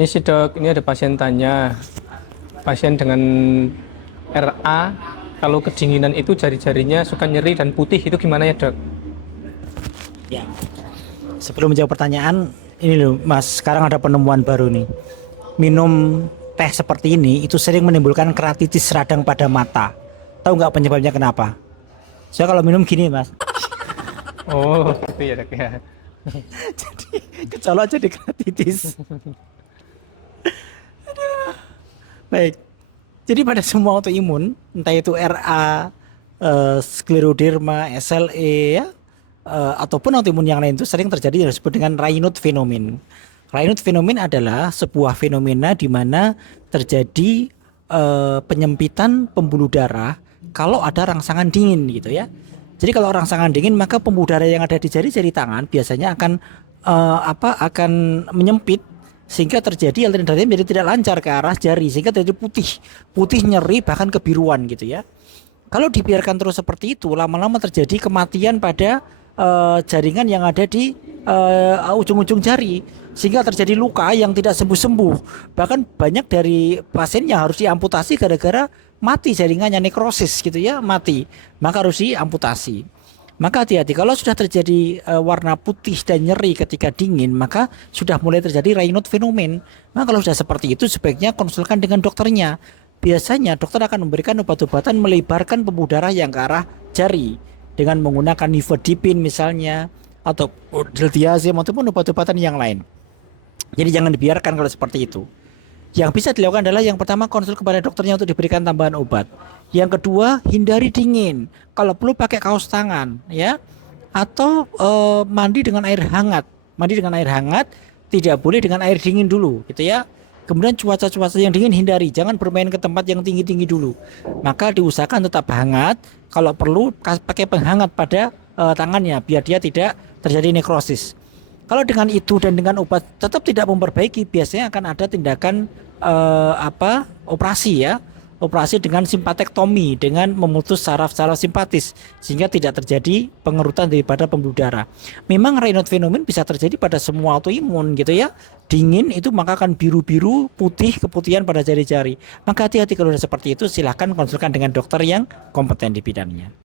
Ini sih dok, ini ada pasien tanya, pasien dengan RA, kalau kedinginan itu jari-jarinya suka nyeri dan putih, itu gimana ya dok? Ya, sebelum menjawab pertanyaan, ini loh Mas, sekarang ada penemuan baru nih. Minum teh seperti ini itu sering menimbulkan keratitis radang pada mata. Tahu nggak penyebabnya kenapa? Saya kalau minum gini Mas, Oh, gitu ya dok ya. kecolok jadi keratitis. Baik, jadi pada semua autoimun, entah itu RA, skleroderma, SLE, ya, ataupun autoimun yang lain itu sering terjadi yang disebut dengan Raynaud phenomenon. Raynaud phenomenon adalah sebuah fenomena di mana terjadi penyempitan pembuluh darah kalau ada rangsangan dingin gitu ya. Jadi kalau rangsangan dingin maka pembuluh darah yang ada di jari-jari tangan biasanya akan menyempit sehingga terjadi aliran darahnya menjadi tidak lancar ke arah jari sehingga terjadi putih nyeri bahkan kebiruan gitu ya. Kalau dibiarkan terus seperti itu lama-lama terjadi kematian pada jaringan yang ada di ujung-ujung jari sehingga terjadi luka yang tidak sembuh-sembuh. Bahkan banyak dari pasien yang harus diamputasi gara-gara mati jaringannya, nekrosis gitu ya, mati, maka harus diamputasi. Maka hati-hati kalau sudah terjadi warna putih dan nyeri ketika dingin, maka sudah mulai terjadi Raynaud phenomenon. Maka kalau sudah seperti itu sebaiknya konsulkan dengan dokternya. Biasanya dokter akan memberikan obat-obatan melebarkan pembuluh darah yang ke arah jari dengan menggunakan nifedipin misalnya atau diltiazem ataupun obat-obatan yang lain. Jadi jangan dibiarkan kalau seperti itu. Yang bisa dilakukan adalah yang pertama konsul kepada dokternya untuk diberikan tambahan obat. Yang kedua hindari dingin. Kalau perlu pakai kaos tangan ya. Atau mandi dengan air hangat. Mandi dengan air hangat tidak boleh dengan air dingin dulu gitu ya. Kemudian cuaca-cuaca yang dingin hindari. Jangan bermain ke tempat yang tinggi-tinggi dulu. Maka diusahakan tetap hangat. Kalau perlu pakai penghangat pada tangannya biar dia tidak terjadi nekrosis. Kalau dengan itu dan dengan obat tetap tidak memperbaiki, biasanya akan ada tindakan operasi ya. Operasi dengan simpatektomi dengan memutus saraf-saraf simpatis sehingga tidak terjadi pengerutan daripada pembuluh darah. Memang Raynaud phenomenon bisa terjadi pada semua autoimun gitu ya. Dingin itu maka akan biru-biru, putih, keputihan pada jari-jari. Maka hati-hati kalau sudah seperti itu silahkan konsulkan dengan dokter yang kompeten di bidangnya.